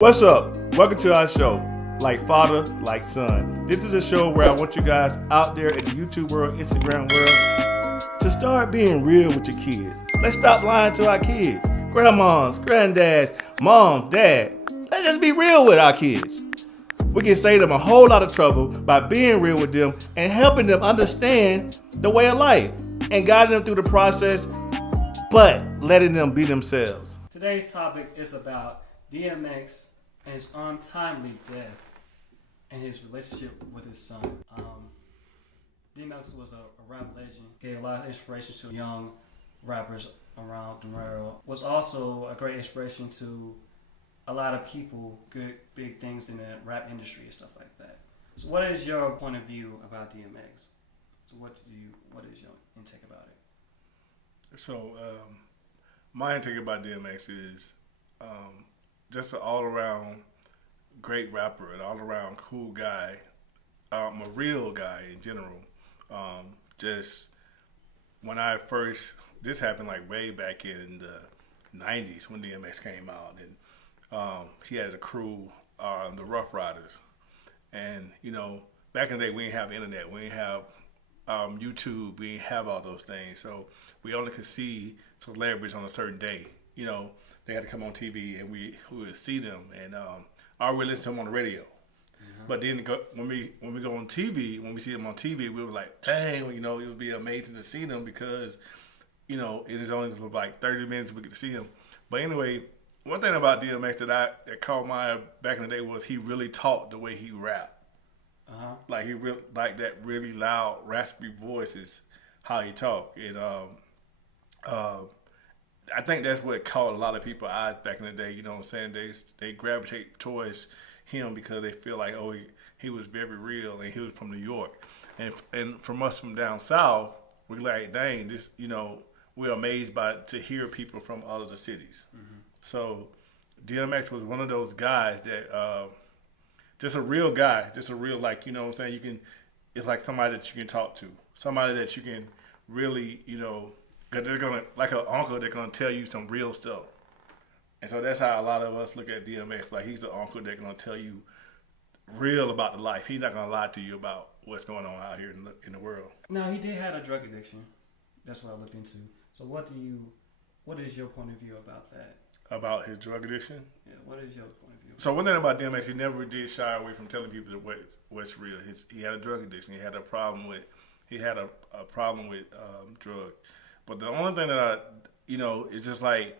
What's up? Welcome to our show, Like Father, Like Son. This is a show where I want you guys out there in the YouTube world, Instagram world, to start being real with your kids. Let's stop lying to our kids. Grandmas, granddads, mom, dad. Let's just be real with our kids. We can save them a whole lot of trouble by being real with them and helping them understand the way of life and guiding them through the process, but letting them be themselves. Today's topic is about DMX and his untimely death and his relationship with his son. DMX was a rap legend, gave a lot of inspiration to young rappers around the world, was also a great inspiration to a lot of people, good big things in the rap industry and stuff like that. So what is your point of view about DMX? So what is your intake about it? So my intake about DMX is just an all-around great rapper, an all-around cool guy, a real guy in general. Just when this happened like way back in the 90s when DMX came out, and he had a crew, the Rough Riders. And, you know, back in the day, we didn't have internet, we didn't have YouTube, we didn't have all those things. So we only could see celebrities on a certain day. You know, they had to come on TV and we would see them, and or we listen to them on the radio. Mm-hmm. But then when we go on TV, when we see them on TV, we were like, dang, you know, it would be amazing to see them because, you know, it is only like 30 minutes we get to see them. But anyway, one thing about DMX that caught my eye back in the day was he really talked the way he rapped. Uh-huh. Like like that really loud, raspy voice is how he talked. And I think that's what caught a lot of people's eyes back in the day. You know what I'm saying? They gravitate towards him because they feel like, oh, he was very real and he was from New York. And from us from down south, we're like, dang, this, you know, we're amazed to hear people from all of the cities. Mm-hmm. So DMX was one of those guys that just a real guy, just a real, like, you know what I'm saying? It's like somebody that you can talk to, somebody that you can really, you know, because they're going to, like an uncle, they're going to tell you some real stuff. And so that's how a lot of us look at DMX. Like, he's the uncle that's going to tell you real about the life. He's not going to lie to you about what's going on out here in the world. No, he did have a drug addiction. That's what I looked into. So what is your point of view about that? About his drug addiction? Yeah, what is your point of view? So one thing about DMX, he never did shy away from telling people what's real. He had a drug addiction. He had a problem with drugs. But the only thing that it's just like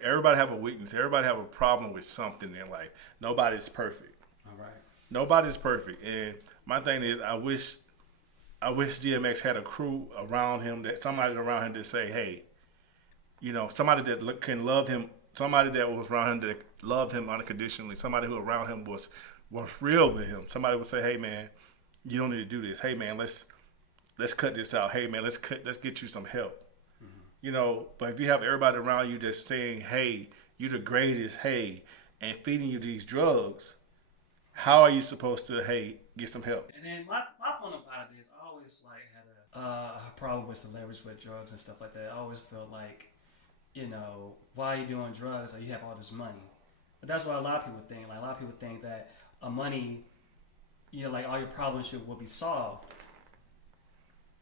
everybody have a weakness. Everybody have a problem with something in life. Nobody's perfect. All right. Nobody's perfect. And my thing is, I wish DMX had a crew around him, that somebody around him to say, hey, you know, somebody that can love him, somebody that was around him that loved him unconditionally, somebody who around him was real with him. Somebody would say, hey man, you don't need to do this. Hey man, let's cut this out. Hey man, let's get you some help. You know, but if you have everybody around you that's saying, hey, you're the greatest, hey, and feeding you these drugs, how are you supposed to, hey, get some help? And then my point about it is I always like had a problem with celebrities with drugs and stuff like that. I always felt like, you know, why are you doing drugs? Like, you have all this money. But that's what a lot of people think. Like, a lot of people think that money, you know, like all your problems will be solved.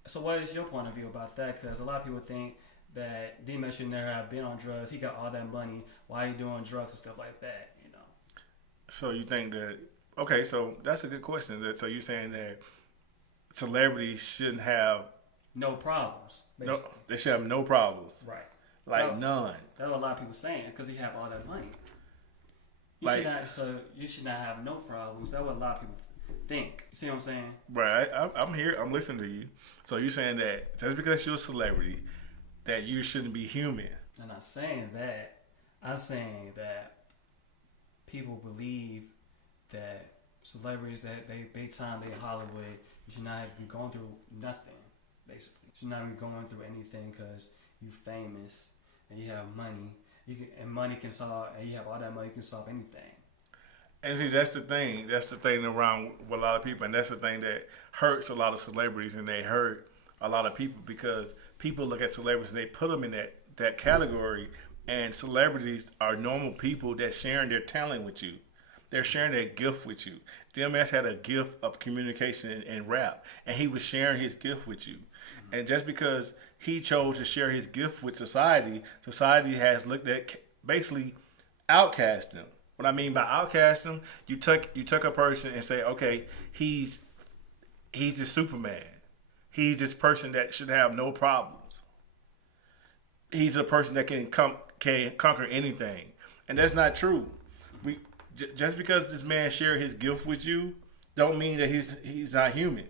So what is your point of view about that? Because a lot of people think that DMX should never have been on drugs. He got all that money. Why are you doing drugs and stuff like that? You know. So you think that? Okay, so that's a good question. So you're saying that celebrities shouldn't have no problems? Basically. No, they should have no problems. Right. Like none. That's what a lot of people saying because he have all that money. You should not have no problems. That's what a lot of people think. You see what I'm saying? Right. I'm here. I'm listening to you. So you're saying that just because you're a celebrity, that you shouldn't be human. I'm not saying that. I'm saying that people believe that celebrities, that they big time, they Hollywood, you should not be going through nothing, basically. You should not be going through anything because you famous and you have money. And money can solve, and you have all that money can solve anything. And see, that's the thing. That's the thing around with a lot of people, and that's the thing that hurts a lot of celebrities, and they hurt a lot of people because people look at celebrities and they put them in that category And celebrities are normal people that's sharing their talent with you. They're sharing their gift with you. DMX had a gift of communication and rap, and he was sharing his gift with you. And just because he chose to share his gift with society, society has looked at basically outcast him. What I mean by outcast him, you took a person and say, okay, he's this Superman. He's this person that should have no problems. He's a person that can conquer anything, and that's not true. Just because this man shared his gift with you, don't mean that he's not human.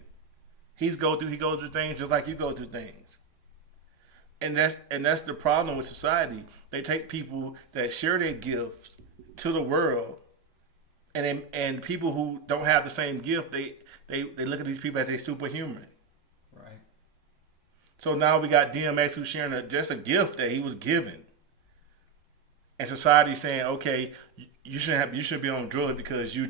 He goes through things just like you go through things, and that's the problem with society. They take people that share their gifts to the world, and people who don't have the same gift, they look at these people as a superhuman. Right. So now we got DMX who's sharing just a gift that he was given, and society saying, okay, you should be on drugs because you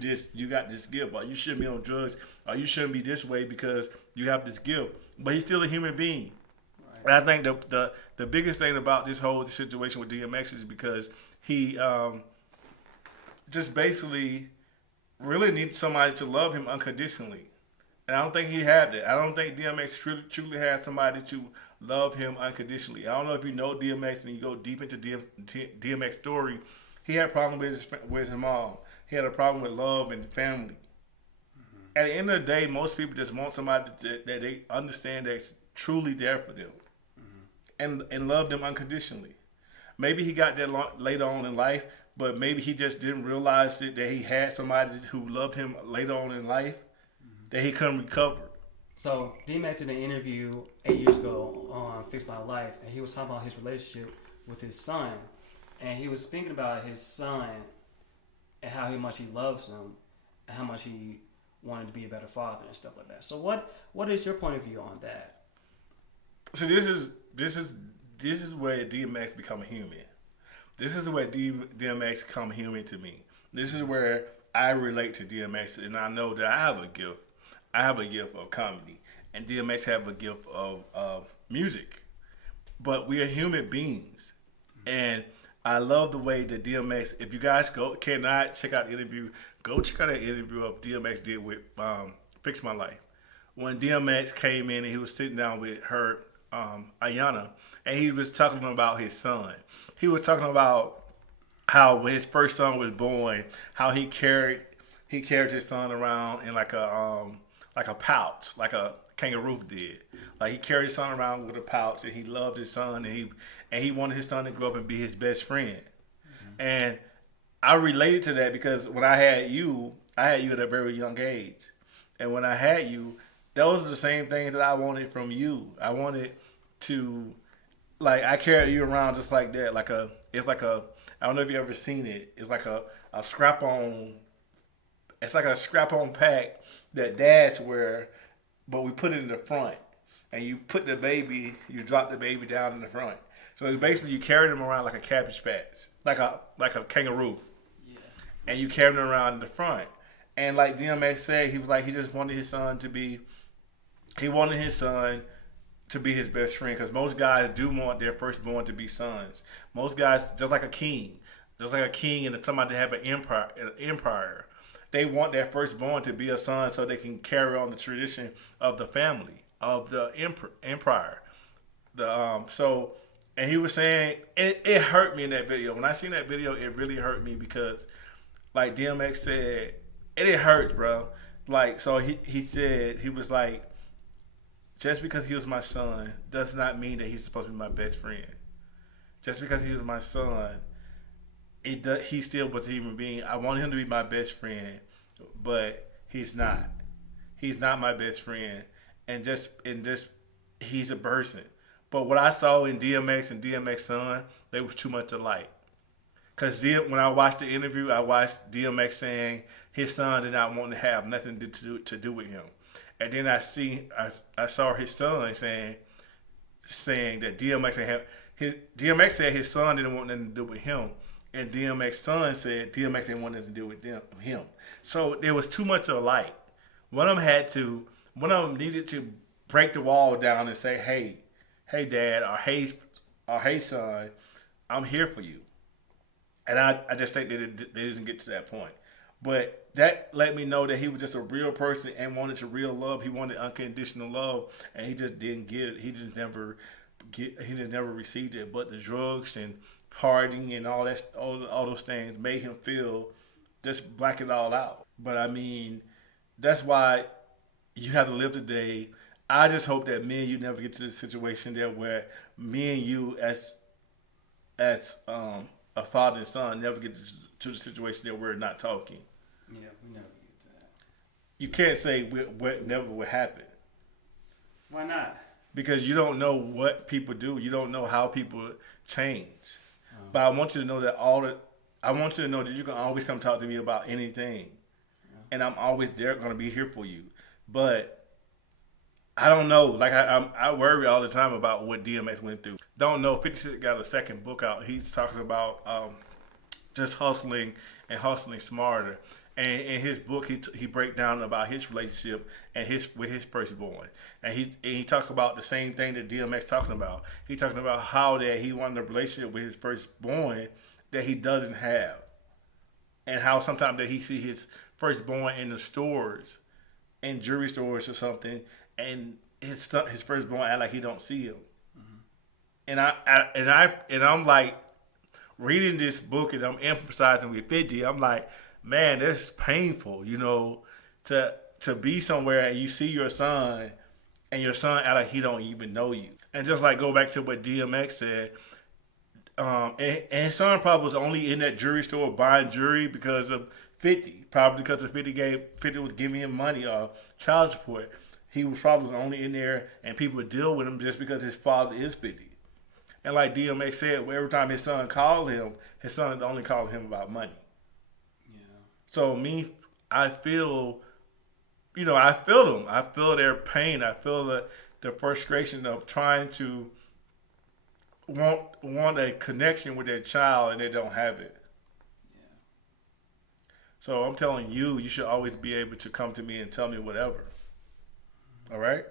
got this gift, or you shouldn't be on drugs, or you shouldn't be this way because you have this gift. But he's still a human being. Right. And I think the biggest thing about this whole situation with DMX is because he just basically really needs somebody to love him unconditionally. And I don't think he had that. I don't think DMX truly has somebody to love him unconditionally. I don't know if you know DMX and you go deep into DMX story. He had a problem with his mom. He had a problem with love and family. Mm-hmm. At the end of the day, most people just want somebody that they understand that's truly there for them, and love them unconditionally. Maybe he got that later on in life, but maybe he just didn't realize that he had somebody who loved him later on in life that he couldn't recover. So DMX did an interview 8 years ago on Fix My Life, and he was talking about his relationship with his son. And he was speaking about his son and how much he loves him and how much he wanted to be a better father and stuff like that. So what is your point of view on that? So this is where DMX become a human. This is where DMX come human to me. This is where I relate to DMX, and I know that I have a gift. I have a gift of comedy, and DMX have a gift of music. But we are human beings, and I love the way that DMX. If you guys cannot check out the interview, go check out that interview of DMX did with Fix My Life. When DMX came in and he was sitting down with her, Ayana, and he was talking about his son. He was talking about how when his first son was born, how he carried his son around in like a pouch, like a kangaroo did. Like he carried his son around with a pouch, and he loved his son, and he wanted his son to grow up and be his best friend. Mm-hmm. And I related to that because when I had you at a very young age, and when I had you, those are the same things that I wanted from you. I wanted to, like, I carried you around just like that, I don't know if you ever seen it. It's like a scrap-on. It's like a scrap-on pack that dads wear, but we put it in the front, and you drop the baby down in the front. So it's basically you carry them around like a cabbage patch, like a kangaroo, yeah. And you carry them around in the front. And like DMX said, he was like he just wanted his son to be, his best friend, because most guys do want their firstborn to be sons. Most guys, just like a king and somebody to have an empire. They want their firstborn to be a son so they can carry on the tradition of the family, of the empire. And he was saying, it hurt me in that video. When I seen that video, it really hurt me because, like DMX said, it hurts, bro. Like, so he said, he was like, just because he was my son does not mean that he's supposed to be my best friend. Just because he was my son, he still was a human being. I want him to be my best friend, but he's not. He's not my best friend, and he's a person. But what I saw in DMX and DMX son, they was too much alike. Cause when I watched the interview, I watched DMX saying his son did not want to have nothing to do with him, and then I saw his son saying that DMX said his son didn't want nothing to do with him. And DMX son said DMX didn't want nothing to do with him. So there was too much alike. One of them needed to break the wall down and say, hey dad, or hey son, I'm here for you. And I just think that they didn't get to that point. But that let me know that he was just a real person and wanted to real love. He wanted unconditional love, and he just didn't get it. He just never received it. But the drugs and partying and all those things made him feel just black it all out. But I mean, that's why you have to live today. I just hope that me and you never get to the situation there where me and you as a father and son never get to the situation that we're not talking. Yeah, we never get to that. You can't say what never would happen Why not? because you don't know what people do. You don't know how people change. But I want you to know that I want you to know that you can always come talk to me about anything, and I'm always there, going to be here for you. But I don't know. Like I worry all the time about what DMX went through. Don't know. 50 Cent got a second book out. He's talking about just hustling and hustling smarter. And in his book, he break down about his relationship and with his firstborn. And he talks about the same thing that DMX talking about. He talking about how that he wanted a relationship with his firstborn that he doesn't have, and how sometimes that he see his firstborn in the stores, in jewelry stores or something, and his firstborn act like he don't see him. And I'm like reading this book and I'm emphasizing with 50. I'm like, man, that's painful, to be somewhere and you see your son and your son act like he don't even know you. And just like go back to what DMX said, and his son probably was only in that jewelry store buying jewelry because of 50. Probably because of 50 was giving him money or child support. He was probably only in there and people would deal with him just because his father is 50. And like DMX said, every time his son called him, his son only called him about money. Yeah. So I feel them. I feel their pain. I feel the frustration of trying to want a connection with their child and they don't have it. Yeah. So I'm telling you, you should always be able to come to me and tell me whatever. All right?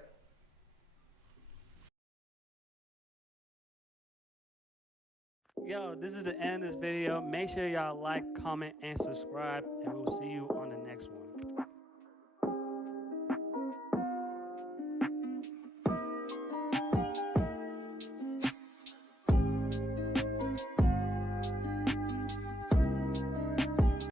Yo, this is the end of this video. Make sure y'all like, comment, and subscribe, and we will see you on the next one.